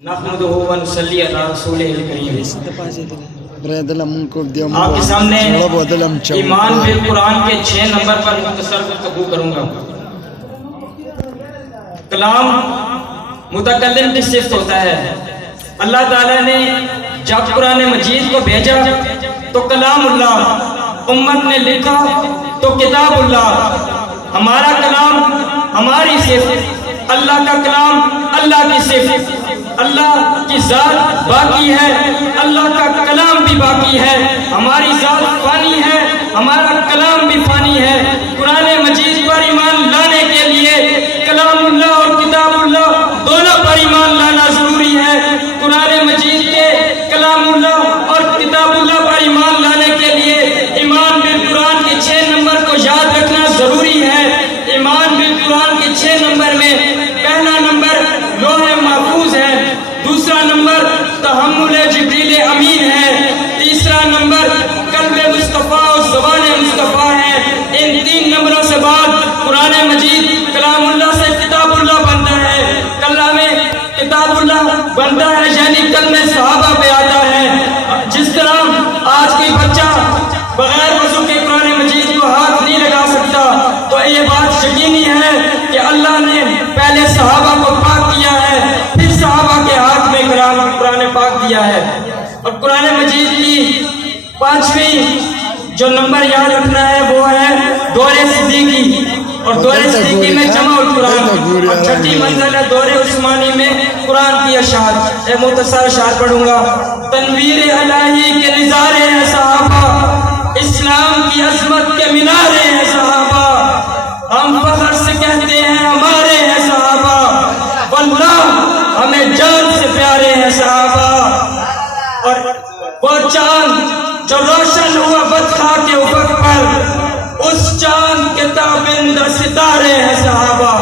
نحمدہ ونصلی علی رسولہ الکریم۔ آپ کے سامنے ایمان بالقرآن کے 6 نمبر پر مختصر گفتگو کروں گا۔ کلام متکلم کی صفت ہوتا ہے۔ اللہ تعالیٰ نے جب قرآن مجید کو بھیجا تو کلام اللہ، امت نے لکھا تو کتاب اللہ۔ ہمارا کلام ہماری صفت، اللہ کا کلام اللہ کی صفت۔ اللہ کی ذات باقی ہے، اللہ کا کلام بھی باقی ہے۔ ہماری ذات فانی ہے، ہمارا کلام بھی فانی ہے۔ قرآن مجید پر ایمان لانے کے لیے کلام اللہ اور کتاب اللہ دونوں پر ایمان لانا ضروری ہے۔ قرآن مجید کے کلام اللہ اور کتاب اللہ پر ایمان لانے کے لیے ایمان بالقرآن کے 6 نمبر کو یاد رکھنا ضروری ہے۔ ایمان بالقرآن کے 6 نمبر میں پہلا نمبر لوح محفوظ ہے، دوسرا نمبر تحمل جبریل امین ہے، تیسرا نمبر قلب مصطفیٰ اور زبان مصطفیٰ ہے۔ ان 3 نمبروں سے بعد قرآن مجید کلام اللہ سے کتاب اللہ بنتا ہے۔ کلام کتاب اللہ بنتا ہے یعنی کلمہ صحابہ پہ آتا ہے۔ جس طرح آج کی بچہ بغیر وضو کے قرآن مجید کو ہاتھ نہیں لگا سکتا، تو یہ بات یقینی ہے کہ اللہ نے پہلے صحابہ کو پاک کیا ہے، پھر صحابہ کے ہاتھ میں قرآن پاک دیا ہے۔ اور قرآن مجید کی 5ویں جو نمبر یاد رکھنا ہے وہ ہے دور صدیقی، اور دور صدیقی میں جمع القرآن، اور 6ٹھی منزل ہے دور عثمانی میں قرآن کی اشعار۔ ایک مختصر اشعار پڑھوں گا۔ تنویر الہی کے نظارے ہیں صحابہ، اسلام کی عظمت کے مینارے ہیں صحابہ، ہم فخر سے کہتے ہیں ہمارے ہیں صحابہ، واللہ ہمیں جان سے پیارے ہیں صحابہ۔ اور وہ چاند جو روشن ہوا بدخا کے افق پر، اس چاند کے تابندہ ستارے ہیں صحابہ۔